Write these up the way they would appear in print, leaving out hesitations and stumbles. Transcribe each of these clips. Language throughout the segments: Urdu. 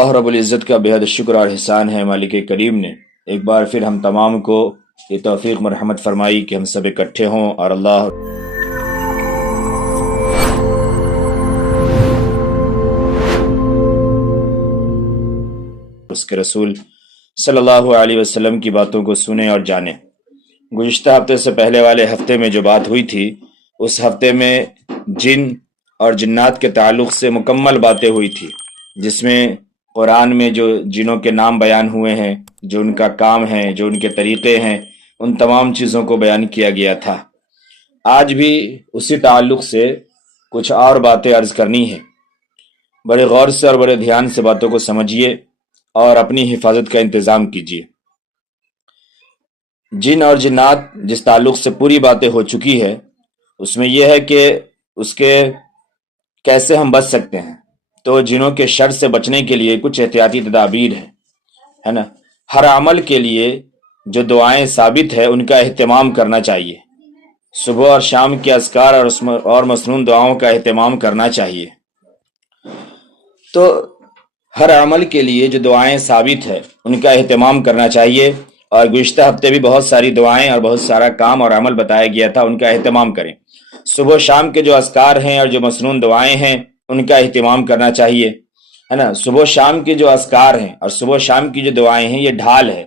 اللہ رب العزت کا بہت شکر اور احسان ہے مالک کریم نے ایک بار پھر ہم تمام کو یہ توفیق مرحمت فرمائی کہ ہم سب اکٹھے ہوں اور اللہ اس کے رسول صلی اللہ علیہ وسلم کی باتوں کو سنیں اور جانیں۔ گزشتہ ہفتے سے پہلے والے ہفتے میں جو بات ہوئی تھی، اس ہفتے میں جن اور جنات کے تعلق سے مکمل باتیں ہوئی تھی، جس میں قرآن میں جو جنوں کے نام بیان ہوئے ہیں، جو ان کا کام ہے، جو ان کے طریقے ہیں، ان تمام چیزوں کو بیان کیا گیا تھا۔ آج بھی اسی تعلق سے کچھ اور باتیں عرض کرنی ہیں۔ بڑے غور سے اور بڑے دھیان سے باتوں کو سمجھیے اور اپنی حفاظت کا انتظام کیجیے۔ جن اور جنات جس تعلق سے پوری باتیں ہو چکی ہے، اس میں یہ ہے کہ اس کے کیسے ہم بچ سکتے ہیں۔ تو جنوں کے شر سے بچنے کے لیے کچھ احتیاطی تدابیر ہیں، ہے نا۔ ہر عمل کے لیے جو دعائیں ثابت ہے ان کا اہتمام کرنا چاہیے۔ صبح اور شام کے اذکار اور مسنون دعاؤں کا اہتمام کرنا چاہیے۔ تو ہر عمل کے لیے جو دعائیں ثابت ہے ان کا اہتمام کرنا چاہیے، اور گزشتہ ہفتے بھی بہت ساری دعائیں اور بہت سارا کام اور عمل بتایا گیا تھا، ان کا اہتمام کریں۔ صبح و شام کے جو اذکار ہیں اور جو مسنون دعائیں ہیں ان کا اہتمام کرنا چاہیے، ہے نا۔ صبح و شام کے جو اذکار ہیں اور صبح و شام کی جو دعائیں ہیں یہ ڈھال ہے،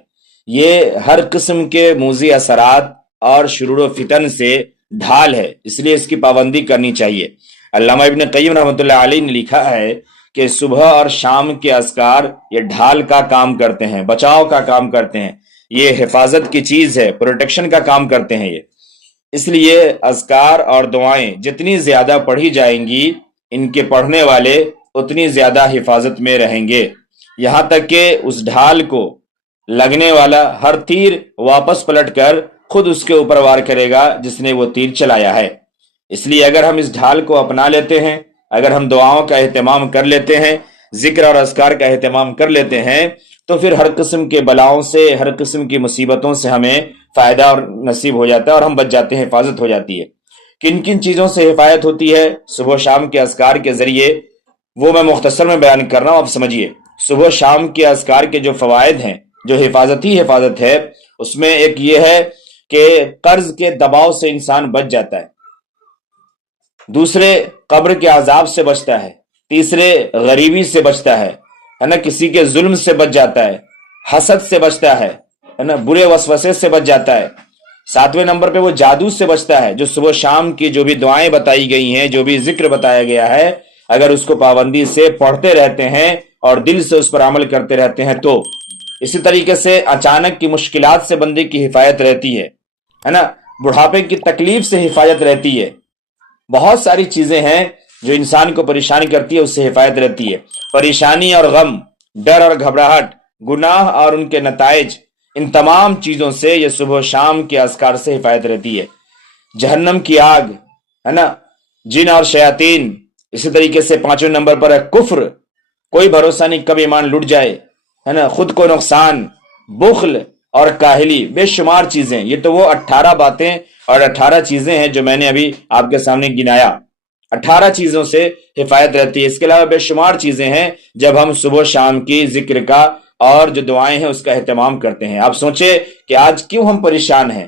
یہ ہر قسم کے موذی اثرات اور شرور و فتن سے ڈھال ہے، اس لیے اس کی پابندی کرنی چاہیے۔ علامہ ابن قیم رحمۃ اللہ علیہ نے لکھا ہے کہ صبح اور شام کے اذکار یہ ڈھال کا کام کرتے ہیں، بچاؤ کا کام کرتے ہیں، یہ حفاظت کی چیز ہے، پروٹیکشن کا کام کرتے ہیں یہ۔ اس لیے اذکار اور دعائیں جتنی زیادہ پڑھی جائیں گی، ان کے پڑھنے والے اتنی زیادہ حفاظت میں رہیں گے، یہاں تک کہ اس ڈھال کو لگنے والا ہر تیر واپس پلٹ کر خود اس کے اوپر وار کرے گا جس نے وہ تیر چلایا ہے۔ اس لیے اگر ہم اس ڈھال کو اپنا لیتے ہیں، اگر ہم دعاؤں کا اہتمام کر لیتے ہیں، ذکر اور اذکار کا اہتمام کر لیتے ہیں، تو پھر ہر قسم کے بلاؤں سے، ہر قسم کی مصیبتوں سے ہمیں فائدہ اور نصیب ہو جاتا ہے اور ہم بچ جاتے ہیں، حفاظت ہو جاتی ہے۔ کن کن چیزوں سے حفاظت ہوتی ہے صبح و شام کے اذکار کے ذریعے، وہ میں مختصر میں بیان کر رہا ہوں، آپ سمجھیے۔ صبح و شام کے اذکار کے جو فوائد ہیں، جو حفاظت ہے، اس میں ایک یہ ہے کہ قرض کے دباؤ سے انسان بچ جاتا ہے، دوسرے قبر کے عذاب سے بچتا ہے، تیسرے غریبی سے بچتا ہے نا، کسی کے ظلم سے بچ جاتا ہے، حسد سے بچتا ہے نا، برے وسوسے سے بچ جاتا ہے، ساتویں نمبر پہ وہ جادو سے بچتا ہے۔ جو صبح و شام کی جو بھی دعائیں بتائی گئی ہیں، جو بھی ذکر بتایا گیا ہے، اگر اس کو پابندی سے پڑھتے رہتے ہیں اور دل سے اس پر عمل کرتے رہتے ہیں تو اسی طریقے سے اچانک کی مشکلات سے بندے کی حفاظت رہتی ہے نا، بڑھاپے کی تکلیف سے حفاظت رہتی ہے، بہت ساری چیزیں ہیں جو انسان کو پریشان کرتی ہے، اس سے حفاظت رہتی ہے۔ پریشانی اور غم، ڈر اور گھبراہٹ، گناہ اور ان کے نتائج، ان تمام چیزوں سے یہ صبح و شام کے اذکار سے حفاظت رہتی ہے۔ جہنم کی آگ، ہے نا، جن اور شیاطین، اسی طریقے سے پانچویں نمبر پر ہے کفر، کوئی بھروسہ نہیں کب ایمان لٹ جائے، ہے نا، خود کو نقصان، بخل اور کاہلی، بے شمار چیزیں۔ یہ تو وہ 18 باتیں اور 18 چیزیں ہیں جو میں نے ابھی آپ کے سامنے گنایا، 18 چیزوں سے حفاظت رہتی ہے۔ اس کے علاوہ بے شمار چیزیں ہیں جب ہم صبح و شام کی ذکر کا اور جو دعائیں ہیں اس کا اہتمام کرتے ہیں۔ آپ سوچیں کہ آج کیوں ہم پریشان ہیں،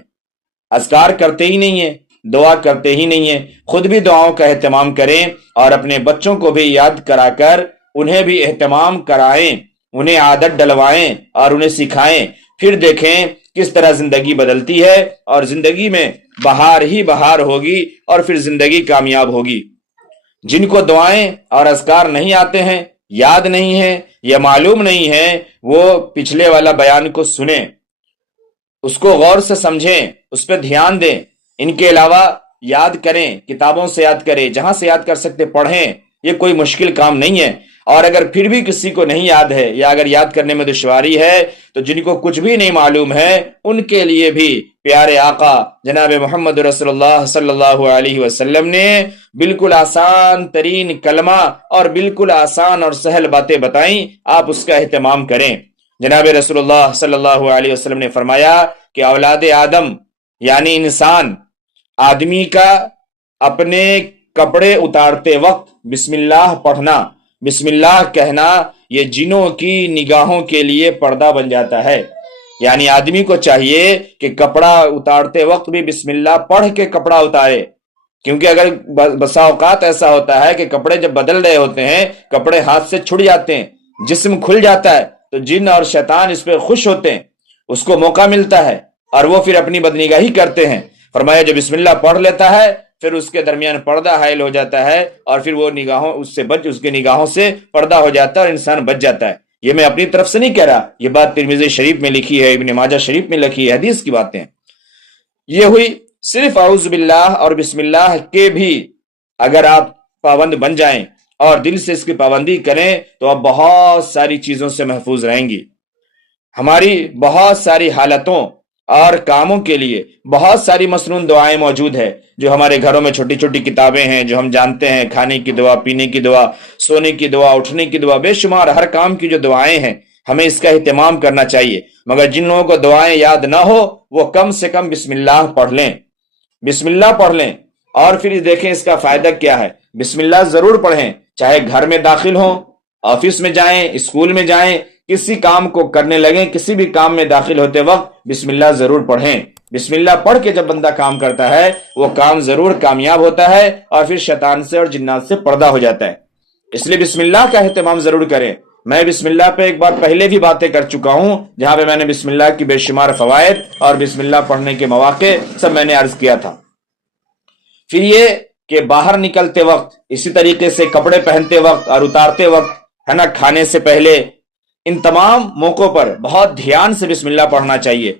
اذکار کرتے ہی نہیں ہیں، دعا کرتے ہی نہیں ہیں۔ خود بھی دعاؤں کا اہتمام کریں اور اپنے بچوں کو بھی یاد کرا کر انہیں بھی اہتمام کرائیں، انہیں عادت ڈلوائیں اور انہیں سکھائیں، پھر دیکھیں کس طرح زندگی بدلتی ہے اور زندگی میں بہار ہی بہار ہوگی اور پھر زندگی کامیاب ہوگی۔ جن کو دعائیں اور اذکار نہیں آتے ہیں، یاد نہیں ہیں یا معلوم نہیں ہے، وہ پچھلے والا بیان کو سنیں، اس کو غور سے سمجھیں، اس پہ دھیان دیں۔ ان کے علاوہ یاد کریں، کتابوں سے یاد کریں، جہاں سے یاد کر سکتے پڑھیں، یہ کوئی مشکل کام نہیں ہے۔ اور اگر پھر بھی کسی کو نہیں یاد ہے یا اگر یاد کرنے میں دشواری ہے، تو جن کو کچھ بھی نہیں معلوم ہے ان کے لیے بھی پیارے آقا جناب محمد رسول اللہ صلی اللہ علیہ وسلم نے بالکل آسان ترین کلمہ اور بالکل آسان اور سہل باتیں بتائیں، آپ اس کا اہتمام کریں۔ جناب رسول اللہ صلی اللہ علیہ وسلم نے فرمایا کہ اولاد آدم یعنی انسان، آدمی کا اپنے کپڑے اتارتے وقت بسم اللہ پڑھنا، بسم اللہ کہنا یہ جنوں کی نگاہوں کے لیے پردہ بن جاتا ہے. یعنی آدمی کو چاہیے کہ کپڑا اتارتے وقت بھی بسم اللہ پڑھ کے کپڑا اتارے، کیونکہ اگر بسا اوقات ایسا ہوتا ہے کہ کپڑے جب بدل رہے ہوتے ہیں کپڑے ہاتھ سے چھٹ جاتے ہیں، جسم کھل جاتا ہے، تو جن اور شیطان اس پہ خوش ہوتے ہیں، اس کو موقع ملتا ہے اور وہ پھر اپنی بدنگاہی کرتے ہیں. فرمایا جو بسم اللہ پڑھ لیتا ہے پھر اس کے درمیان پردہ حائل ہو جاتا ہے اور پھر وہ نگاہوں اس کے نگاہوں سے پردہ ہو جاتا ہے اور انسان بچ جاتا ہے. یہ میں اپنی طرف سے نہیں کہہ رہا، یہ بات ترمذی شریف میں لکھی ہے، ابن ماجہ شریف میں لکھی ہے، حدیث کی باتیں. یہ ہوئی صرف اعوذ باللہ اور بسم اللہ کے بھی اگر آپ پابند بن جائیں اور دل سے اس کی پابندی کریں تو آپ بہت ساری چیزوں سے محفوظ رہیں گی. ہماری بہت ساری حالتوں اور کاموں کے لیے بہت ساری مسنون دعائیں موجود ہے جو ہمارے گھروں میں چھوٹی چھوٹی کتابیں ہیں جو ہم جانتے ہیں، کھانے کی دعا، پینے کی دعا، سونے کی دعا، اٹھنے کی دعا، بے شمار ہر کام کی جو دعائیں ہیں ہمیں اس کا اہتمام کرنا چاہیے. مگر جن لوگوں کو دعائیں یاد نہ ہو وہ کم سے کم بسم اللہ پڑھ لیں، بسم اللہ پڑھ لیں اور پھر دیکھیں اس کا فائدہ کیا ہے. بسم اللہ ضرور پڑھیں، چاہے گھر میں داخل ہوں، آفس میں جائیں، اسکول میں جائیں، کسی کام کو کرنے لگیں، کسی بھی کام میں داخل ہوتے وقت بسم اللہ ضرور پڑھیں. بسم اللہ پڑھ کے جب بندہ کام کرتا ہے وہ کام ضرور کامیاب ہوتا ہے اور پھر شیطان سے اور جنات سے پردہ ہو جاتا ہے. اس لیے بسم اللہ کا اہتمام ضرور کریں. میں بسم اللہ پہ ایک بار پہلے بھی باتیں کر چکا ہوں جہاں پہ میں نے بسم اللہ کی بے شمار فوائد اور بسم اللہ پڑھنے کے مواقع سب میں نے عرض کیا تھا. پھر یہ کہ باہر نکلتے وقت، اسی طریقے سے کپڑے پہنتے وقت اور اتارتے وقت، ہے نا، کھانے سے پہلے، ان تمام موقعوں پر بہت دھیان سے بسم اللہ پڑھنا چاہیے.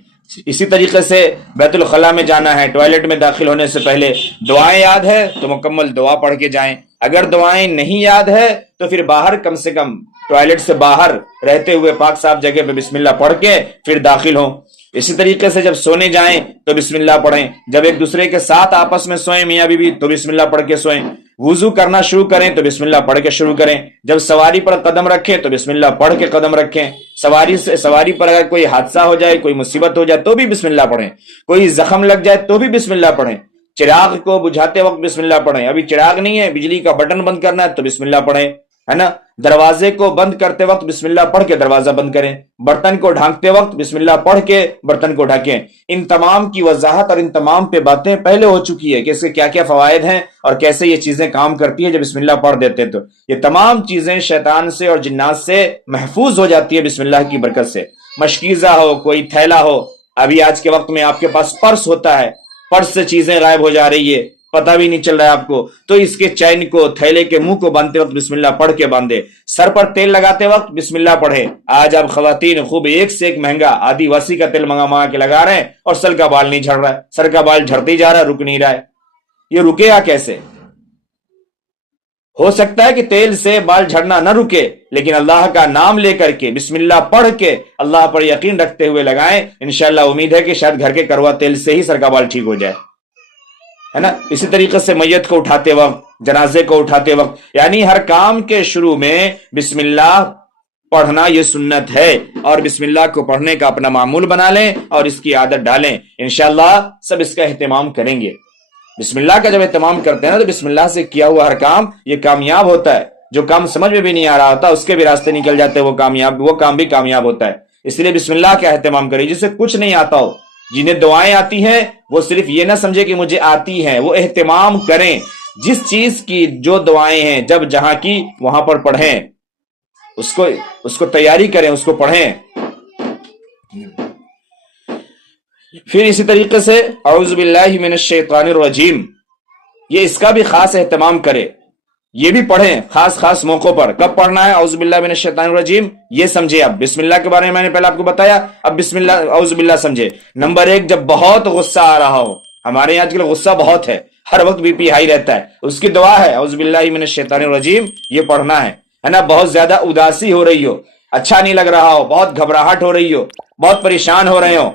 اسی طریقے سے بیت الخلاء میں جانا ہے، ٹوائلٹ میں داخل ہونے سے پہلے دعائیں یاد ہے تو مکمل دعا پڑھ کے جائیں. اگر دعائیں نہیں یاد ہے تو پھر باہر کم سے کم ٹوائلٹ سے باہر رہتے ہوئے پاک صاف جگہ پہ بسم اللہ پڑھ کے پھر داخل ہوں. اسی طریقے سے جب سونے جائیں تو بسم اللہ پڑھیں، جب ایک دوسرے کے ساتھ آپس میں سوئیں میاں بیوی تو بسم اللہ پڑھ کے سوئیں، وضو کرنا شروع کریں تو بسم اللہ پڑھ کے شروع کریں، جب سواری پر قدم رکھیں تو بسم اللہ پڑھ کے قدم رکھیں، سواری پر اگر کوئی حادثہ ہو جائے، کوئی مصیبت ہو جائے تو بھی بسم اللہ پڑھیں، کوئی زخم لگ جائے تو بھی بسم اللہ پڑھیں، چراغ کو بجھاتے وقت بسم اللہ پڑھیں، ابھی چراغ نہیں ہے، بجلی کا بٹن بند کرنا ہے تو بسم اللہ پڑھیں، ہے نا، دروازے کو بند کرتے وقت بسم اللہ پڑھ کے دروازہ بند کریں، برتن کو ڈھانکتے وقت بسم اللہ پڑھ کے برتن کو ڈھانکیں. ان تمام کی وضاحت اور ان تمام پہ باتیں پہلے ہو چکی ہے کہ اس کے کیا کیا فوائد ہیں اور کیسے یہ چیزیں کام کرتی ہے جب بسم اللہ پڑھ دیتے تو یہ تمام چیزیں شیطان سے اور جنات سے محفوظ ہو جاتی ہے بسم اللہ کی برکت سے. مشکیزہ ہو، کوئی تھیلا ہو، ابھی آج کے وقت میں آپ کے پاس پرس ہوتا ہے، پرس سے چیزیں غائب ہو جا رہی ہے، پتہ بھی نہیں چل رہا ہے آپ کو، تو اس کے چین کو، تھیلے کے منہ کو باندھتے وقت بسم اللہ پڑھ کے باندھے. سر پر تیل لگاتے وقت بسم اللہ پڑھے. آج آپ خواتین خوب ایک سے ایک مہنگا آدھی واسی کا تیل منگا کے لگا رہے ہیں اور سر کا بال نہیں جھڑ رہا ہے، سر کا بال جھڑتے ہی جا رہا ہے، رک نہیں رہا ہے. یہ رکے گا کیسے؟ ہو سکتا ہے کہ تیل سے بال جھڑنا نہ رکے لیکن اللہ کا نام لے کر کے بسم اللہ پڑھ کے اللہ پر یقین رکھتے ہوئے لگائیں، انشاءاللہ امید ہے کہ شاید گھر کے کروا تیل سے ہی سر کا بال ٹھیک ہو جائے، ہے نا. اسی طریقے سے میت کو اٹھاتے وقت، جنازے کو اٹھاتے وقت، یعنی ہر کام کے شروع میں بسم اللہ پڑھنا یہ سنت ہے اور بسم اللہ کو پڑھنے کا اپنا معمول بنا لیں اور اس کی عادت ڈالیں. انشاءاللہ سب اس کا اہتمام کریں گے. بسم اللہ کا جب اہتمام کرتے ہیں نا تو بسم اللہ سے کیا ہوا ہر کام یہ کامیاب ہوتا ہے. جو کام سمجھ میں بھی نہیں آ رہا ہوتا اس کے بھی راستے نکل جاتے ہیں، وہ کام بھی کامیاب ہوتا ہے. اس لیے بسم اللہ کا اہتمام کریں. جسے کچھ نہیں آتا ہو، جنہیں دعائیں آتی ہیں وہ صرف یہ نہ سمجھے کہ مجھے آتی ہیں، وہ اہتمام کریں. جس چیز کی جو دعائیں ہیں جب جہاں کی وہاں پر پڑھیں، اس کو تیاری کریں، اس کو پڑھیں. پھر اسی طریقے سے اعوذ باللہ من الشیطان الرجیم، یہ اس کا بھی خاص اہتمام کرے، یہ بھی پڑھیں خاص موقعوں پر. کب پڑھنا ہے اعوذ باللہ من الشیطان الرجیم یہ سمجھے. اب بسم اللہ کے بارے میں نے پہلے آپ کو بتایا، اب بسم اللہ اعوذ باللہ سمجھے. نمبر 1، جب بہت غصہ آ رہا ہو، ہمارے یہاں آج کل غصہ بہت ہے، ہر وقت بی پی ہائی رہتا ہے، اس کی دعا ہے اعوذ باللہ من الشیطان الرجیم، یہ پڑھنا ہے نا. بہت زیادہ اداسی ہو رہی ہو، اچھا نہیں لگ رہا ہو، بہت گھبراہٹ ہو رہی ہو، بہت پریشان ہو رہے ہو،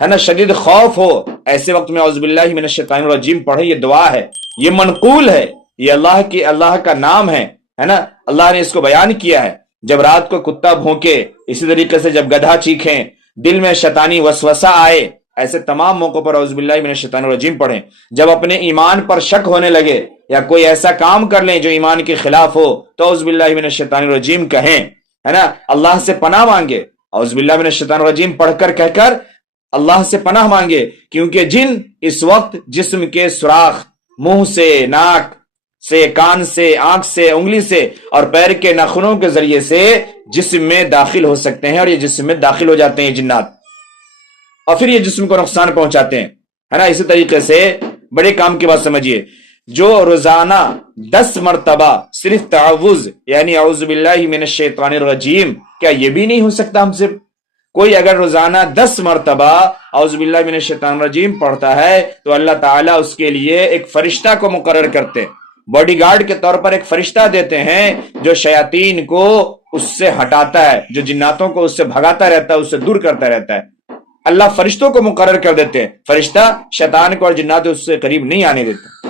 ہے نا، شدید خوف ہو، ایسے وقت میں اعوذ باللہ من الشیطان الرجیم پڑھیں. یہ دعا ہے، یہ منقول ہے، یہ اللہ کا نام ہے نا. اللہ نے اس کو بیان کیا ہے. جب رات کو کتا بھونکے، اسی طریقے سے جب گدھا چیخیں، دل میں شیطانی وسوسہ آئے، ایسے تمام موقعوں پر اعوذ باللہ من الشیطان الرجیم پڑھیں۔ جب اپنے ایمان پر شک ہونے لگے یا کوئی ایسا کام کر لیں جو ایمان کے خلاف ہو تو اعوذ باللہ من الشیطان الرجیم کہیں، ہے نا، اللہ سے پناہ مانگے، اعوذ باللہ من الشیطان الرجیم پڑھ کر کہہ کر اللہ سے پناہ مانگے، کیونکہ جن اس وقت جسم کے سوراخ، منہ سے، ناک سے، کان سے، آنکھ سے، انگلی سے اور پیر کے ناخنوں کے ذریعے سے جسم میں داخل ہو سکتے ہیں، اور یہ جسم میں داخل ہو جاتے ہیں جنات، اور پھر یہ جسم کو نقصان پہنچاتے ہیں، ہے نا۔ اسی طریقے سے بڑے کام کی بات سمجھیے، جو روزانہ 10 مرتبہ صرف تعوذ یعنی اعوذ باللہ من الشیطان الرجیم، کیا یہ بھی نہیں ہو سکتا ہم سے؟ کوئی اگر روزانہ 10 مرتبہ اعوذ باللہ من الشیطان الرجیم پڑھتا ہے تو اللہ تعالیٰ اس کے لیے ایک فرشتہ کو مقرر کرتے، باڈی گارڈ کے طور پر ایک فرشتہ دیتے ہیں جو شیاطین کو اس سے ہٹاتا ہے، جو جناتوں کو اس سے بھگاتا رہتا ہے، اس سے دور کرتا رہتا ہے۔ اللہ فرشتوں کو مقرر کر دیتے ہیں، فرشتہ شیطان کو اور جنات اس سے قریب نہیں آنے دیتا۔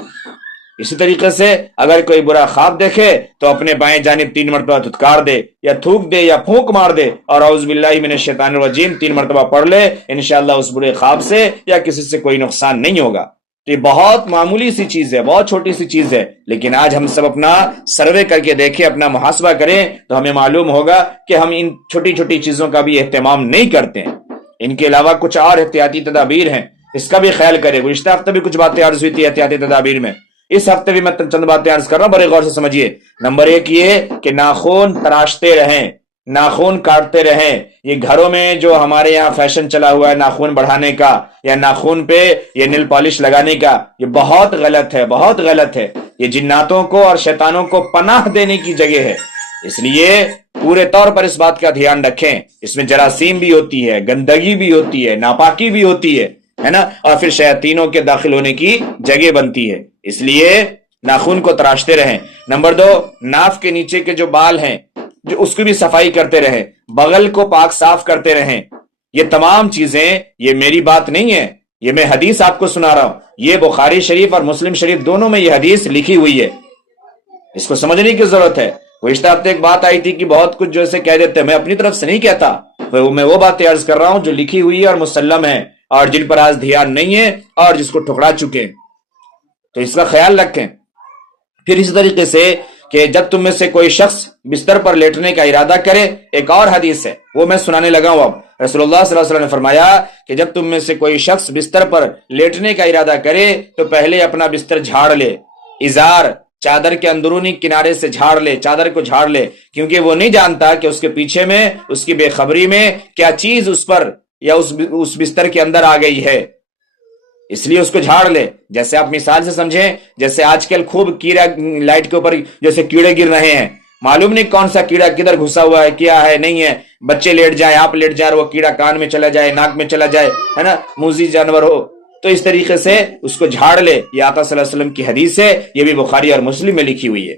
اسی طریقے سے اگر کوئی برا خواب دیکھے تو اپنے بائیں جانب 3 مرتبہ دھتکار دے یا تھوک دے یا پھونک مار دے اور اعوذ باللہ من الشیطان الرجیم 3 مرتبہ پڑھ لے، انشاءاللہ اس برے خواب سے یا کسی سے کوئی نقصان نہیں ہوگا۔ تو یہ بہت معمولی سی چیز ہے، بہت چھوٹی سی چیز ہے، لیکن آج ہم سب اپنا سروے کر کے دیکھیں، اپنا محاسبہ کریں تو ہمیں معلوم ہوگا کہ ہم ان چھوٹی چھوٹی چیزوں کا بھی اہتمام نہیں کرتے ہیں۔ ان کے علاوہ کچھ اور احتیاطی تدابیر ہیں، اس کا بھی خیال کریں۔ گزشتہ ہفتے بھی کچھ باتیں عرض ہوئی تھی احتیاطی تدابیر میں، اس ہفتے بھی میں چند باتیں عرض کر رہا ہوں، بڑے غور سے سمجھیے۔ نمبر 1 یہ کہ ناخن تراشتے رہیں، ناخن کاٹتے رہیں۔ یہ گھروں میں جو ہمارے یہاں فیشن چلا ہوا ہے ناخن بڑھانے کا یا ناخن پہ یہ نیل پالش لگانے کا، یہ بہت غلط ہے، بہت غلط ہے۔ یہ جناتوں کو اور شیطانوں کو پناہ دینے کی جگہ ہے، اس لیے پورے طور پر اس بات کا دھیان رکھیں۔ اس میں جراثیم بھی ہوتی ہے، گندگی بھی ہوتی ہے، ناپاکی بھی ہوتی ہے نا، اور پھر شیاطینوں کے داخل ہونے کی جگہ بنتی ہے، اس لیے ناخن کو تراشتے رہیں۔ نمبر 2 ناف کے نیچے کے جو بال ہیں جو اس کی بھی صفائی کرتے رہیں، بغل کو پاک صاف کرتے رہیں۔ یہ تمام چیزیں، یہ میری بات نہیں ہے، یہ میں حدیث آپ کو سنا رہا ہوں، یہ بخاری شریف اور مسلم شریف دونوں میں یہ حدیث لکھی ہوئی ہے، اس کو سمجھنے کی ضرورت ہے۔ گزشتہ ہفتے ایک بات آئی تھی کہ بہت کچھ جو ایسے کہہ دیتے ہیں، میں اپنی طرف سے نہیں کہتا، میں وہ باتیں عرض کر رہا ہوں جو لکھی ہوئی ہے اور مسلم ہے، اور جن پر آج دھیان نہیں ہے اور جس کو ٹھکرا چکے ہیں، تو اس کا خیال رکھیں۔ پھر اسی طریقے سے کہ جب تم میں سے کوئی شخص بستر پر لیٹنے کا ارادہ کرے، ایک اور حدیث ہے وہ میں سنانے لگا ہوں۔ اب رسول اللہ صلی اللہ علیہ وسلم نے فرمایا کہ جب تم میں سے کوئی شخص بستر پر لیٹنے کا ارادہ کرے تو پہلے اپنا بستر جھاڑ لے، ازار چادر کے اندرونی کنارے سے جھاڑ لے، چادر کو جھاڑ لے، کیونکہ وہ نہیں جانتا کہ اس کے پیچھے میں، اس کی بے خبری میں کیا چیز اس پر یا اس بستر کے اندر آ گئی ہے، اس لیے اس کو جھاڑ لے۔ جیسے آپ مثال سے سمجھیں، جیسے آج کل خوب کیڑا لائٹ کے اوپر جیسے کیڑے گر رہے ہیں، معلوم نہیں کون سا کیڑا کدھر گھسا ہوا ہے، کیا ہے نہیں ہے، بچے لیٹ جائیں، آپ لیٹ جائیں، وہ کیڑا کان میں چلا جائے، ناک میں چلا جائے، ہے نا، موذی جانور ہو، تو اس طریقے سے اس کو جھاڑ لے۔ یہ آقا صلی اللہ علیہ وسلم کی حدیث ہے، یہ بھی بخاری اور مسلم میں لکھی ہوئی ہے۔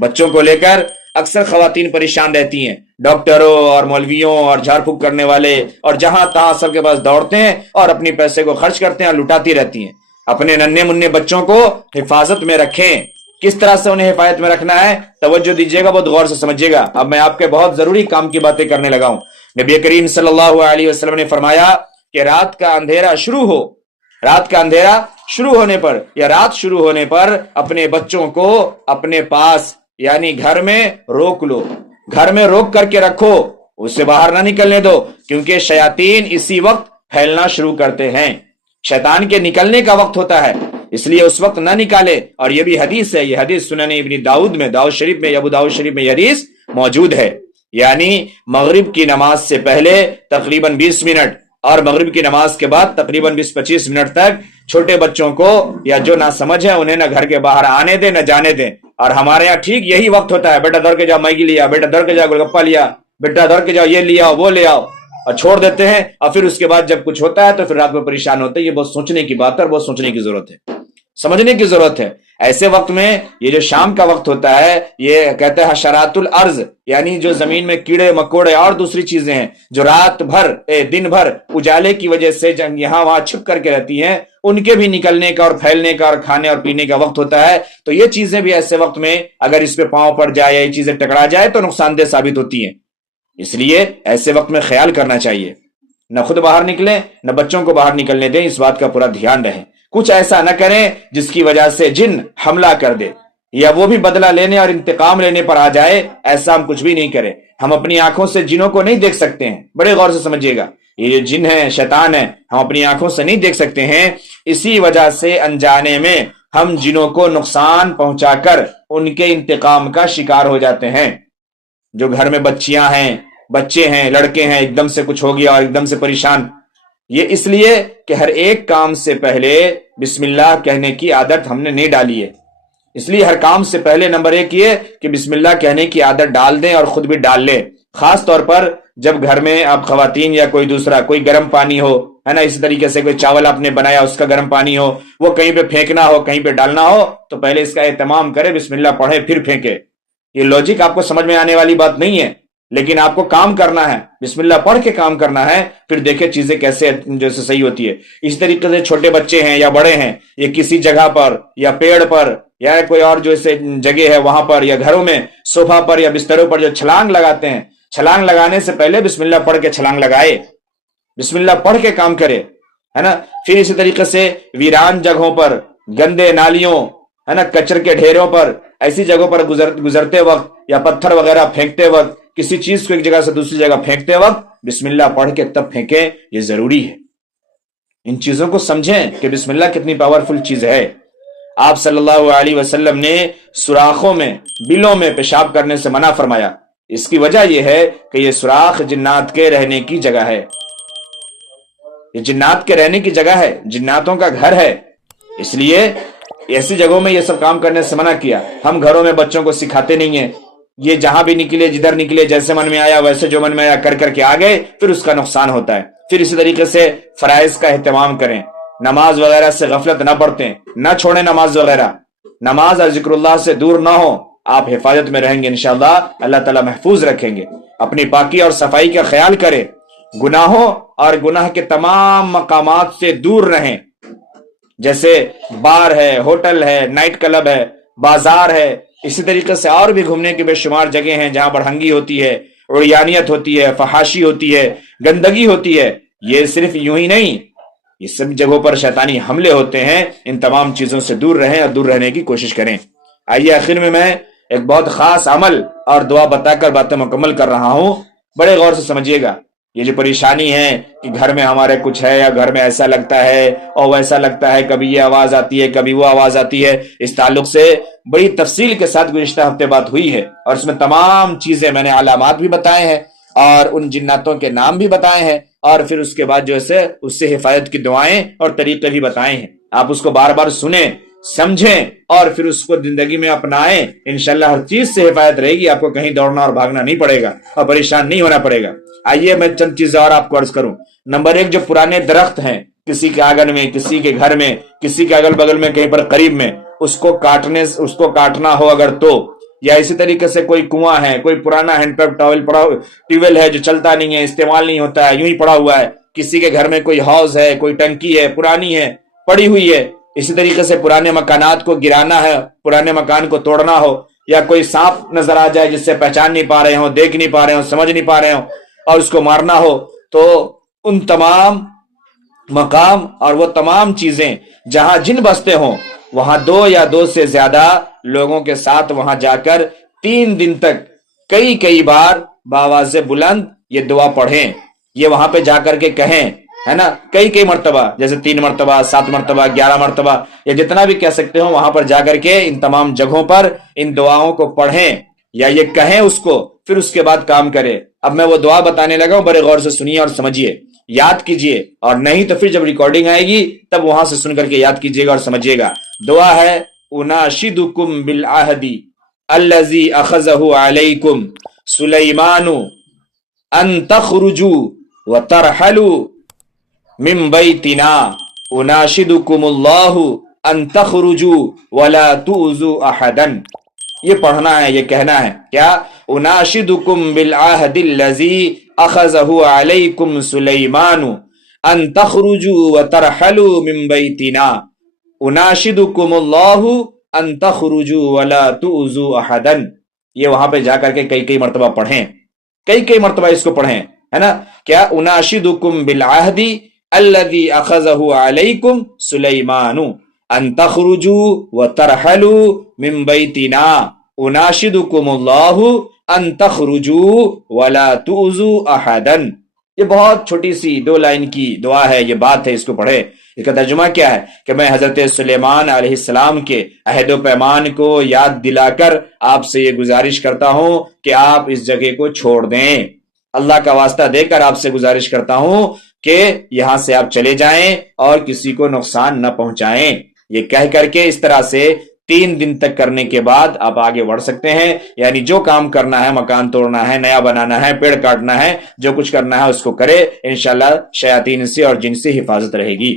بچوں کو لے کر اکثر خواتین پریشان رہتی ہیں، ڈاکٹروں اور مولویوں اور جھاڑ پھونک کرنے والے اور جہاں تہاں سب کے پاس دوڑتے ہیں اور اپنی پیسے کو خرچ کرتے ہیں اور لٹاتی رہتی ہیں۔ اپنے ننھے منھے بچوں کو حفاظت میں رکھیں۔ کس طرح سے انہیں حفاظت میں رکھنا ہے، توجہ دیجیے گا، بہت غور سے سمجھیے گا۔ اب میں آپ کے بہت ضروری کام کی باتیں کرنے لگا ہوں۔ نبی کریم صلی اللہ علیہ وسلم نے فرمایا کہ رات کا اندھیرا شروع ہونے پر یا رات شروع ہونے پر اپنے بچوں کو اپنے پاس یعنی گھر میں روک لو، گھر میں روک کر کے رکھو، اس سے باہر نہ نکلنے دو، کیونکہ شیاطین اسی وقت پھیلنا شروع کرتے ہیں، شیطان کے نکلنے کا وقت ہوتا ہے، اس لیے اس وقت نہ نکالے۔ اور یہ بھی حدیث ہے، یہ حدیث سنن ابن داؤد میں، داؤد شریف میں، ابو داؤد شریف میں یہ حدیث موجود ہے، یعنی مغرب کی نماز سے پہلے تقریباً 20 منٹ اور مغرب کی نماز کے بعد تقریباً 20-25 منٹ تک چھوٹے بچوں کو یا جو نہ سمجھ ہے انہیں نہ گھر کے باہر آنے دیں نہ جانے دیں۔ اور ہمارے یہاں ٹھیک یہی وقت ہوتا ہے، بیٹا دوڑ کے جاؤ میگی لیا، بیٹا دوڑ کے جاؤ گول گپا لیا، بیٹا دوڑ کے جاؤ یہ لیا وہ لے آؤ، اور چھوڑ دیتے ہیں، اور پھر اس کے بعد جب کچھ ہوتا ہے تو پھر رات میں پریشان ہوتے ہیں۔ یہ بہت سوچنے کی بات ہے اور بہت سوچنے کی ضرورت ہے، سمجھنے کی ضرورت ہے۔ ایسے وقت میں یہ جو شام کا وقت ہوتا ہے، یہ کہتے ہیں حشرات الارض، یعنی جو زمین میں کیڑے مکوڑے اور دوسری چیزیں ہیں جو رات بھر دن بھر اجالے کی وجہ سے یہاں وہاں چھپ کر کے رہتی ہیں، ان کے بھی نکلنے کا اور پھیلنے کا اور کھانے اور پینے کا وقت ہوتا ہے۔ تو یہ چیزیں بھی ایسے وقت میں اگر اس پہ پاؤں پڑ جائے یا یہ چیزیں ٹکرا جائے تو نقصان دہ ثابت ہوتی ہیں، اس لیے ایسے وقت میں خیال کرنا چاہیے۔ نہ خود باہر نکلیں نہ بچوں کو باہر نکلنے دیں، اس بات کا پورا دھیان رہے۔ کچھ ایسا نہ کریں جس کی وجہ سے جن حملہ کر دے یا وہ بھی بدلہ لینے اور انتقام لینے پر آ جائے، ایسا ہم کچھ بھی نہیں کریں۔ ہم اپنی آنکھوں سے جنوں کو نہیں دیکھ سکتے ہیں، بڑے غور سے سمجھیے گا، یہ جو جن ہے شیطان ہے، ہم اپنی آنکھوں سے نہیں دیکھ سکتے ہیں، اسی وجہ سے انجانے میں ہم جنوں کو نقصان پہنچا کر ان کے انتقام کا شکار ہو جاتے ہیں۔ جو گھر میں بچیاں ہیں، بچے ہیں، لڑکے ہیں، ایک دم سے کچھ ہو گیا اور ایک دم سے پریشان، یہ اس لیے کہ ہر ایک کام سے پہلے بسم اللہ کہنے کی عادت ہم نے نہیں ڈالی ہے۔ اس لیے ہر کام سے پہلے نمبر 1 یہ کہ بسم اللہ کہنے کی عادت ڈال دیں اور خود بھی ڈال لیں۔ خاص طور پر جب گھر میں آپ خواتین یا کوئی دوسرا کوئی گرم پانی ہو، ہے نا، اسی طریقے سے کوئی چاول آپ نے بنایا اس کا گرم پانی ہو، وہ کہیں پہ پھینکنا ہو کہیں پہ ڈالنا ہو تو پہلے اس کا اہتمام کرے، بسم اللہ پڑھے پھر پھینکے۔ یہ لوجک آپ کو سمجھ میں آنے والی بات نہیں ہے، لیکن آپ کو کام کرنا ہے، بسم اللہ پڑھ کے کام کرنا ہے، پھر دیکھیں چیزیں کیسے جیسے صحیح ہوتی ہے۔ اس طریقے سے چھوٹے بچے ہیں یا بڑے ہیں، یہ کسی جگہ پر یا پیڑ پر یا کوئی اور جو ایسے جگہ ہے وہاں پر یا گھروں میں صوفہ پر یا بستروں پر جو چھلانگ لگاتے ہیں، چھلانگ لگانے سے پہلے بسم اللہ پڑھ کے چھلانگ لگائے، بسم اللہ پڑھ کے کام کرے، ہے نا۔ پھر اسی طریقے سے ویران جگہوں پر، گندے نالیوں، ہے نا، کچر کے ڈھیروں پر، ایسی جگہوں پر گزرتے وقت یا پتھر وغیرہ پھینکتے وقت، کسی چیز کو ایک جگہ سے دوسری جگہ پھینکتے وقت بسم اللہ پڑھ کے تب پھینکیں، یہ ضروری ہے۔ ان چیزوں کو سمجھیں کہ بسم اللہ کتنی پاورفل چیز ہے۔ آپ صلی اللہ علیہ وسلم نے سوراخوں میں، بلوں میں پیشاب کرنے سے منع فرمایا۔ اس کی وجہ یہ ہے کہ یہ سوراخ جنات کے رہنے کی جگہ ہے، یہ جنات کے رہنے کی جگہ ہے، جناتوں کا گھر ہے، اس لیے ایسی جگہوں میں یہ سب کام کرنے سے منع کیا۔ ہم گھروں میں بچوں کو سکھاتے نہیں ہیں، یہ جہاں بھی نکلے، جدھر نکلے، جیسے من میں آیا ویسے جو من میں آیا کر کے آ گئے، پھر اس کا نقصان ہوتا ہے۔ پھر اسی طریقے سے فرائض کا اہتمام کریں، نماز وغیرہ سے غفلت نہ برتیں، نہ چھوڑیں نماز وغیرہ، نماز اور ذکر اللہ سے دور نہ ہو، آپ حفاظت میں رہیں گے انشاءاللہ، اللہ تعالیٰ محفوظ رکھیں گے۔ اپنی پاکی اور صفائی کا خیال کریں، گناہوں اور گناہ کے تمام مقامات سے دور رہیں، جیسے بار ہے، ہوٹل ہے، نائٹ کلب ہے، بازار ہے، اسی طریقے سے اور بھی گھومنے کی بے شمار جگہ ہیں جہاں بڑھنگی ہوتی ہے، عریانیت ہوتی ہے، فحاشی ہوتی ہے، گندگی ہوتی ہے۔ یہ صرف یوں ہی نہیں، یہ سب جگہوں پر شیطانی حملے ہوتے ہیں، ان تمام چیزوں سے دور رہیں اور دور رہنے کی کوشش کریں۔ آئیے آخر میں ایک بہت خاص عمل اور دعا بتا کر باتیں مکمل کر رہا ہوں، بڑے غور سے سمجھیے گا۔ یہ جو پریشانی ہے کہ گھر میں ہمارے کچھ ہے یا گھر میں ایسا لگتا ہے اور ویسا لگتا ہے، کبھی یہ آواز آتی ہے کبھی وہ آواز آتی ہے، اس تعلق سے بڑی تفصیل کے ساتھ گزشتہ ہفتے بات ہوئی ہے، اور اس میں تمام چیزیں میں نے علامات بھی بتائے ہیں اور ان جناتوں کے نام بھی بتائے ہیں، اور پھر اس کے بعد جو ہے اس سے حفاظت کی دعائیں اور طریقے بھی بتائے ہیں۔ آپ اس کو بار بار سنیں، سمجھیں اور پھر اس کو زندگی میں اپنائیں، انشاءاللہ ہر چیز سے حفاظت رہے گی، آپ کو کہیں دوڑنا اور بھاگنا نہیں پڑے گا اور پریشان نہیں ہونا پڑے گا۔ آئیے میں چند چیزیں اور آپ کو عرض کروں۔ نمبر 1، جو پرانے درخت ہیں کسی کے آنگن میں، کسی کے گھر میں، کسی کے اگل بغل میں، کہیں پر قریب میں، اس کو کاٹنا ہو اگر تو، یا اسی طریقے سے کوئی کنواں ہے، کوئی پرانا ہینڈ پمپ ٹیوب ویل ہے جو چلتا نہیں ہے، استعمال نہیں ہوتا ہے، یوں ہی پڑا ہوا ہے، کسی کے گھر میں کوئی حوض ہے، کوئی ٹنکی ہے، پرانی ہے، پڑی ہوئی ہے، اسی طریقے سے پرانے مکانات کو گرانا ہے، پرانے مکان کو توڑنا ہو، یا کوئی سانپ نظر آ جائے جس سے پہچان نہیں پا رہے ہوں، دیکھ نہیں پا رہے ہوں، سمجھ نہیں پا رہے ہوں اور اس کو مارنا ہو، تو ان تمام مقام اور وہ تمام چیزیں جہاں جن بستے ہوں، وہاں 2 یا 2 سے زیادہ لوگوں کے ساتھ وہاں جا کر 3 دن تک کئی بار بآواز بلند یہ دعا پڑھیں، یہ وہاں پہ جا کر کے کہیں، ہے نا، کئی مرتبہ، جیسے 3 مرتبہ، 7 مرتبہ، 11 مرتبہ، یا جتنا بھی کہہ سکتے ہو، وہاں پر جا کر کے ان تمام جگہوں پر ان دعاؤں کو پڑھیں یا یہ کہیں اس کو، پھر اس کے بعد کام کرے۔ اب میں وہ دعا بتانے لگا ہوں، بڑے غور سے سنیے اور سمجھیے، یاد کیجئے، اور نہیں تو پھر جب ریکارڈنگ آئے گی تب وہاں سے سن کر کے یاد کیجئے گا اور سمجھیے گا۔ دعا ہے، اناشدکم بالعہد الذی اخذہ علیکم سلیمان ان تخرجوا وترحلوا من بیتنا، اناشدکم اللہ ان تخرجوا ولا تؤذوا احدا۔ یہ پڑھنا ہے، یہ کہنا ہے کیا؟ اناشدکم بالعہد الذی اخذہ علیکم سلیمان ان تخرجوا وترحلوا من بیتنا، اناشدکم اللہ ان تخرجوا ولا تؤذوا احدا۔ یہ وہاں پہ جا کر کے کئی مرتبہ پڑھیں، کئی مرتبہ اس کو پڑھیں، ہے نا. کیا اناشدکم بالعہد الذی اخذہ علیکم سلیمان ان تخرجوا وترحلوا من بیتنا اناشدکم اللہ ان تخرجوا ولا تؤذوا احدا. یہ بہت چھوٹی سی 2 لائن کی دعا ہے، یہ بات ہے، اس کو پڑھے. اس کا ترجمہ کیا ہے کہ میں حضرت سلیمان علیہ السلام کے عہد و پیمان کو یاد دلا کر آپ سے یہ گزارش کرتا ہوں کہ آپ اس جگہ کو چھوڑ دیں. اللہ کا واسطہ دے کر آپ سے گزارش کرتا ہوں کہ یہاں سے آپ چلے جائیں اور کسی کو نقصان نہ پہنچائیں. یہ کہہ کر کے اس طرح سے 3 دن تک کرنے کے بعد آپ آگے بڑھ سکتے ہیں. یعنی جو کام کرنا ہے، مکان توڑنا ہے، نیا بنانا ہے، پیڑ کاٹنا ہے، جو کچھ کرنا ہے اس کو کرے. انشاءاللہ شیاطین سے اور جن سے حفاظت رہے گی.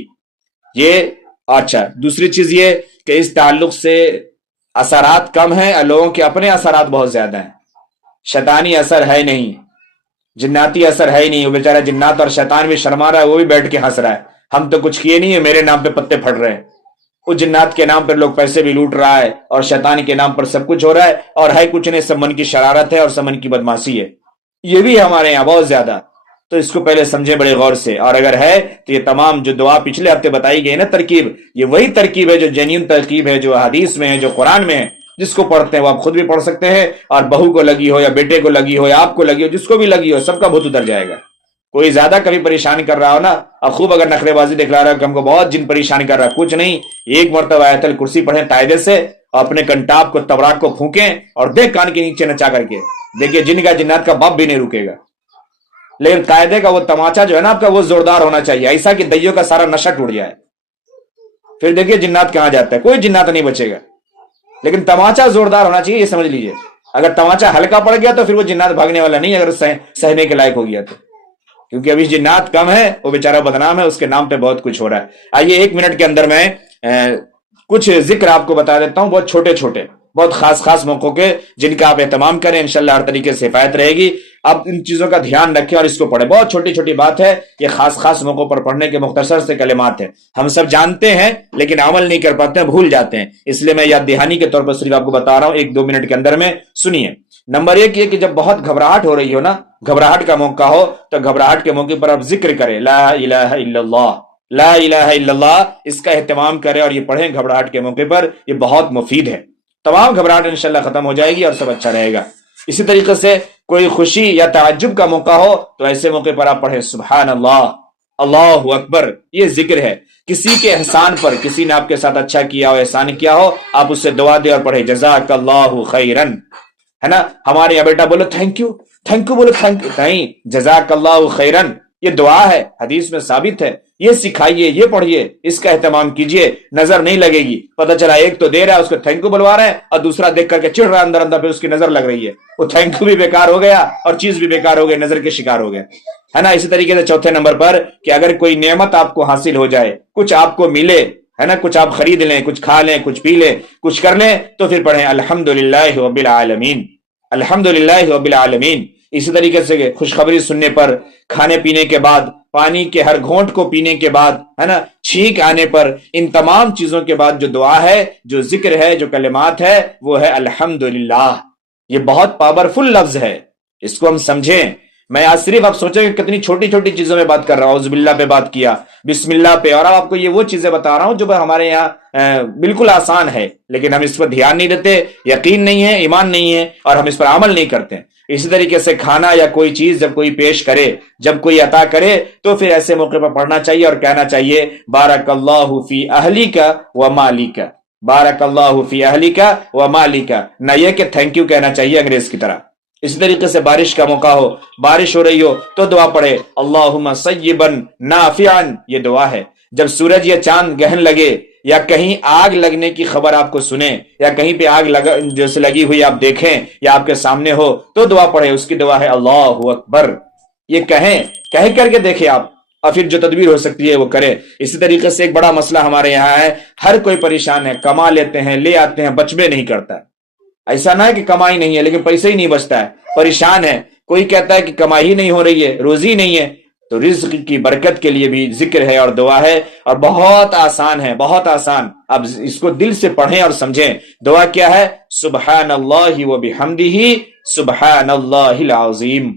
یہ اچھا. دوسری چیز یہ کہ اس تعلق سے اثرات کم ہیں، لوگوں کے اپنے اثرات بہت زیادہ ہیں. شیطانی اثر ہے نہیں، جناتی اثر ہے ہی نہیں. وہ بیچارہ جنات اور شیطان بھی شرما رہا ہے، وہ بھی بیٹھ کے ہنس رہا ہے. ہم تو کچھ کیے نہیں ہے، میرے نام پہ پتے پھٹ رہے ہیں. اس جنات کے نام پر لوگ پیسے بھی لوٹ رہا ہے اور شیطان کے نام پر سب کچھ ہو رہا ہے، اور ہے کچھ نہیں، سب من کی شرارت ہے اور سب من کی بدماشی ہے. یہ بھی ہمارے یہاں بہت زیادہ. تو اس کو پہلے سمجھے بڑے غور سے. اور اگر ہے تو یہ تمام جو دعا پچھلے ہفتے بتائی گئی نا ترکیب، یہ وہی ترکیب ہے جو جینیون ترکیب ہے، جو حدیث میں ہے، جو قرآن میں ہے. جس کو پڑھتے ہیں وہ آپ خود بھی پڑھ سکتے ہیں، اور بہو کو لگی ہو یا بیٹے کو لگی ہو یا آپ کو لگی ہو، جس کو بھی لگی ہو، سب کا بھوت اتر جائے گا. کوئی زیادہ کبھی پریشان کر رہا ہو نا، اب خوب اگر نخرے بازی دکھلا رہا ہے کہ ہم کو بہت جن پریشان کر رہا ہے، کچھ نہیں. ایک مرتبہ آیت الکرسی پڑھیں قاعدے سے، اور اپنے کنٹاپ کو تبراک کو پھونکیں اور دیکھ کان کے نیچے نچا کر کے دیکھیے، جن کا جنات کا باپ بھی نہیں رکے گا. لیکن قاعدے کا وہ تماچا جو ہے نا آپ کا، وہ زوردار ہونا چاہیے، ایسا کہ دیوں کا سارا نشہ ٹوٹ جائے. پھر دیکھیے جنات کہاں جاتا ہے، کوئی جنات نہیں بچے گا. لیکن تماچا زوردار ہونا چاہیے، یہ سمجھ لیجئے. اگر تماچا ہلکا پڑ گیا تو پھر وہ جنات بھاگنے والا نہیں، اگر سہنے کے لائق ہو گیا تو. کیونکہ ابھی جنات کم ہے، وہ بیچارہ بدنام ہے، اس کے نام پہ بہت کچھ ہو رہا ہے. آئیے 1 منٹ کے اندر میں کچھ ذکر آپ کو بتا دیتا ہوں، بہت چھوٹے چھوٹے، بہت خاص موقعوں کے، جن کا آپ اہتمام کریں، انشاءاللہ ہر طریقے سے حفاظت رہے گی. آپ ان چیزوں کا دھیان رکھیں اور اس کو پڑھیں. بہت چھوٹی چھوٹی بات ہے، یہ خاص موقعوں پر پڑھنے کے مختصر سے کلمات ہیں. ہم سب جانتے ہیں لیکن عمل نہیں کر پاتے ہیں، بھول جاتے ہیں. اس لیے میں یاد دہانی کے طور پر صرف آپ کو بتا رہا ہوں، 1-2 منٹ کے اندر میں سنیے. نمبر 1 یہ کہ جب بہت گھبراہٹ ہو رہی ہو نا، گھبراہٹ کا موقع ہو، تو گھبراہٹ کے موقع پر آپ ذکر کریں لا الہ الا اللہ، لا الہ الا اللہ. اس کا اہتمام کریں اور یہ پڑھیں گھبراہٹ کے موقع پر. یہ بہت مفید ہے. تمام گھبراہٹ انشاءاللہ ختم ہو جائے گی اور سب اچھا رہے گا. اسی طریقے سے کوئی خوشی یا تعجب کا موقع ہو تو ایسے موقع پر آپ پڑھیں سبحان اللہ، اللہ اکبر. یہ ذکر ہے. کسی کے احسان پر، کسی نے آپ کے ساتھ اچھا کیا ہو، احسان کیا ہو، آپ اس سے دعا دیں اور پڑھیں جزاک اللہ خیرن. ہے نا، ہمارے یہاں بیٹا بولو تھینک یو، تھینک یو بولو، تھینک یو نہیں، جزاک اللہ خیرن. یہ دعا ہے، حدیث میں ثابت ہے. یہ سکھائیے، یہ پڑھیے، اس کا اہتمام کیجئے. نظر نہیں لگے گی. پتہ چلا ایک تو دے رہا ہے، اس کو تھینک یو بلوا رہا ہے، اور دوسرا دیکھ کر کے چڑھ رہا ہے اندر پھر اس کی نظر لگ رہی ہے. وہ تھینک یو بھی بیکار ہو گیا اور چیز بھی بیکار ہو گئی، نظر کے شکار ہو گئے. ہے نا. اسی طریقے سے چوتھے نمبر پر کہ اگر کوئی نعمت آپ کو حاصل ہو جائے، کچھ آپ کو ملے، ہے نا، کچھ آپ خرید لیں، کچھ کھا لیں، کچھ پی لیں، کچھ کر لیں، تو پھر پڑھیں الحمدللہ رب العالمین، الحمدللہ رب العالمین. اسی طریقے سے خوشخبری سننے پر، کھانے پینے کے بعد، پانی کے ہر گھونٹ کو پینے کے بعد، ہے نا، چھینک آنے پر، ان تمام چیزوں کے بعد جو دعا ہے، جو ذکر ہے، جو کلمات ہے، وہ ہے الحمدللہ. یہ بہت پاورفل لفظ ہے، اس کو ہم سمجھیں. میں آج صرف آپ سوچیں کہ کتنی چھوٹی چھوٹی چیزوں میں بات کر رہا ہوں. اعوذ باللہ پہ بات کیا، بسم اللہ پہ، اور اب آپ کو یہ وہ چیزیں بتا رہا ہوں جو ہمارے یہاں بالکل آسان ہے، لیکن ہم اس پر دھیان نہیں دیتے، یقین نہیں ہے، ایمان نہیں ہے، اور ہم اس پر عمل نہیں کرتے. اسی طریقے سے کھانا یا کوئی چیز جب کوئی پیش کرے، جب کوئی عطا کرے، تو پھر ایسے موقع پر پڑھنا چاہیے اور کہنا چاہیے بارک اللہ فی اہلیک و مالیک، بارک اللہ فی اہلیک و مالیک، نہ یہ کہ تھینک یو کہنا چاہیے انگریز کی طرح. اسی طریقے سے بارش کا موقع ہو، بارش ہو رہی ہو تو دعا پڑھے اللہم صیبا نافعا. یہ دعا ہے. جب سورج یا چاند گہن لگے، یا کہیں آگ لگنے کی خبر آپ کو سنیں، یا کہیں پہ آگ جیسے لگی ہوئی آپ دیکھیں یا آپ کے سامنے ہو، تو دعا پڑھے. اس کی دعا ہے اللہ اکبر. یہ کہہ کر کے دیکھیں آپ، اور پھر جو تدبیر ہو سکتی ہے وہ کرے. اسی طریقے سے ایک بڑا مسئلہ ہمارے یہاں ہے، ہر کوئی پریشان ہے، کما لیتے ہیں، لے آتے ہیں، بچبے نہیں کرتا ہے. ایسا نہ ہے کہ کمائی نہیں ہے لیکن پیسے ہی نہیں بچتا ہے، پریشان ہے. کوئی کہتا ہے کہ کمائی ہی نہیں ہو رہی ہے، روزی نہیں ہے. تو رزق کی برکت کے لیے بھی ذکر ہے اور دعا ہے، اور بہت آسان ہے، بہت آسان. اب اس کو دل سے پڑھیں اور سمجھیں. دعا کیا ہے؟ سبحان اللہ و بحمدہ سبحان اللہ العظیم.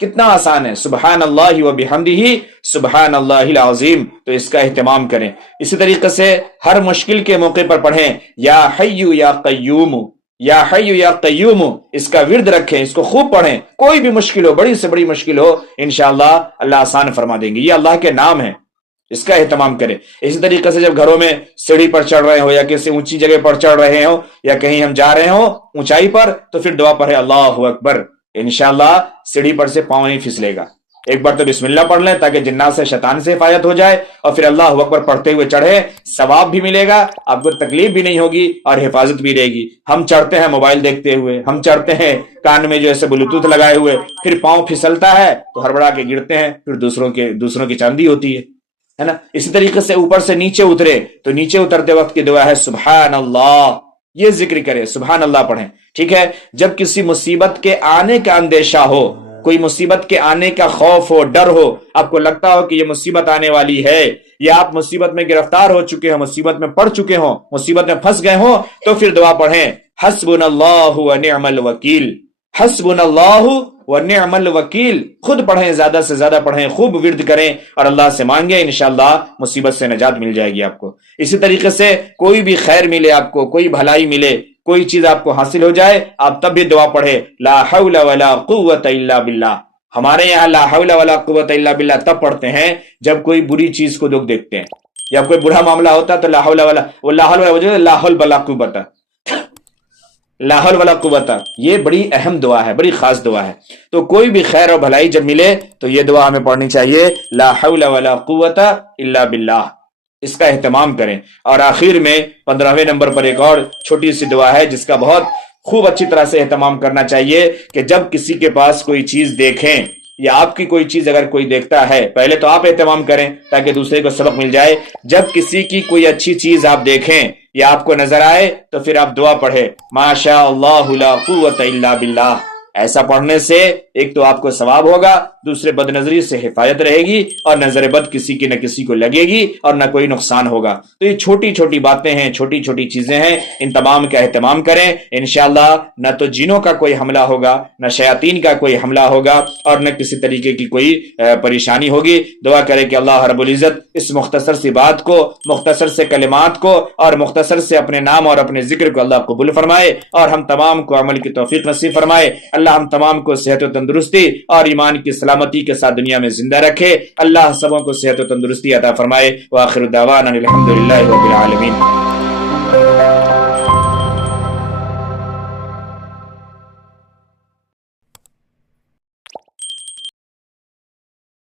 کتنا آسان ہے، سبحان اللہ و بحمدہ سبحان اللہ العظیم، تو اس کا اہتمام کریں۔ اسی طریقے سے ہر مشکل کے موقع پر پڑھیں یا حی یا قیوم، یا حی یا قیوم، اس کا ورد رکھیں، اس کو خوب پڑھیں، کوئی بھی مشکل ہو، بڑی سے بڑی مشکل ہو، انشاءاللہ اللہ آسان فرما دیں گے، یہ اللہ کے نام ہے، اس کا اہتمام کریں۔ اسی طریقے سے جب گھروں میں سیڑھی پر چڑھ رہے ہو یا کسی اونچی جگہ پر چڑھ رہے ہو یا کہیں ہم جا رہے ہو اونچائی پر، تو پھر دعا پڑھیں اللہ اکبر، انشاءاللہ سیڑھی پر سے پاؤں نہیں پھسلے گا۔ ایک بار تو بسم اللہ پڑھ لیں تاکہ جنات سے شیطان سے حفاظت ہو جائے، اور پھر اللہ اکبر پڑھتے ہوئے چڑھے، ثواب بھی ملے گا، آپ کو تکلیف بھی نہیں ہوگی اور حفاظت بھی رہے گی۔ ہم چڑھتے ہیں موبائل دیکھتے ہوئے، ہم چڑھتے ہیں کان میں جو ایسے بلوٹوتھ لگائے ہوئے، پھر پاؤں پھسلتا ہے تو ہڑبڑا کے گرتے ہیں، پھر دوسروں کی چاندی ہوتی ہے نا۔ اسی طریقے سے اوپر سے نیچے اترے تو نیچے اترتے وقت کی دعا ہے سبحان اللہ، یہ ذکر کرے، سبحان اللہ پڑھیں، ٹھیک ہے۔ جب کسی مصیبت کے آنے کا اندیشہ ہو، کوئی مصیبت کے آنے کا خوف ہو، ڈر ہو، آپ کو لگتا ہو کہ یہ مصیبت آنے والی ہے، یا آپ مصیبت میں گرفتار ہو چکے ہو، مصیبت میں پڑ چکے ہو، مصیبت میں پھنس گئے ہو، تو پھر دعا پڑھیں حسبنا اللہ ونعم الوکیل، حسبنا اللہ ونعم الوکیل، خود پڑھیں، زیادہ سے زیادہ پڑھیں، خوب ورد کریں اور اللہ سے مانگیں، انشاءاللہ مصیبت سے نجات مل جائے گی آپ کو۔ اسی طریقے سے کوئی بھی خیر ملے آپ کو، کوئی بھلائی ملے، کوئی چیز آپ کو حاصل ہو جائے، آپ تب بھی دعا پڑھے لا حول ولا قوت الا باللہ۔ ہمارے یہاں لا حول ولا قوت الا باللہ تب پڑھتے ہیں جب کوئی بری چیز کو لوگ دیکھتے ہیں یا کوئی برا معاملہ ہوتا ہے، تو لا حول ولا، وہ لا حول ولا، لا حول ولا قوت، لا حول ولا قوت، یہ بڑی اہم دعا ہے، بڑی خاص دعا ہے۔ تو کوئی بھی خیر اور بھلائی جب ملے تو یہ دعا ہمیں پڑھنی چاہیے، لا حول ولا قوت الا باللہ، اس کا اہتمام کریں۔ اور آخر میں 15ویں نمبر پر ایک اور چھوٹی سی دعا ہے جس کا بہت خوب اچھی طرح سے اہتمام کرنا چاہیے کہ جب کسی کے پاس کوئی چیز دیکھیں یا آپ کی کوئی چیز اگر کوئی دیکھتا ہے، پہلے تو آپ اہتمام کریں تاکہ دوسرے کو سبق مل جائے، جب کسی کی کوئی اچھی چیز آپ دیکھیں یا آپ کو نظر آئے تو پھر آپ دعا پڑھیں ما شاء اللہ لا قوت الا باللہ۔ ایسا پڑھنے سے ایک تو آپ کو ثواب ہوگا، دوسرے بد نظری سے حفاظت رہے گی، اور نظر بد کسی کی نہ کسی کو لگے گی اور نہ کوئی نقصان ہوگا۔ تو یہ چھوٹی چھوٹی باتیں ہیں، چھوٹی چھوٹی چیزیں ہیں، ان تمام کا اہتمام کریں، انشاءاللہ نہ تو جنوں کا کوئی حملہ ہوگا، نہ شیاطین کا کوئی حملہ ہوگا، اور نہ کسی طریقے کی کوئی پریشانی ہوگی۔ دعا کریں کہ اللہ رب العزت اس مختصر سی بات کو، مختصر سے کلمات کو اور مختصر سے اپنے نام اور اپنے ذکر کو اللہ قبول فرمائے، اور ہم تمام کو عمل کی توفیق نصیب فرمائے۔ اللہ ہم تمام کو صحت و تندرستی اور ایمان کی سلامتی کے ساتھ دنیا میں زندہ رکھے۔ اللہ سبوں کو صحت و تندرستی عطا فرمائے۔ وآخر دعوانا الحمدللہ رب العالمین۔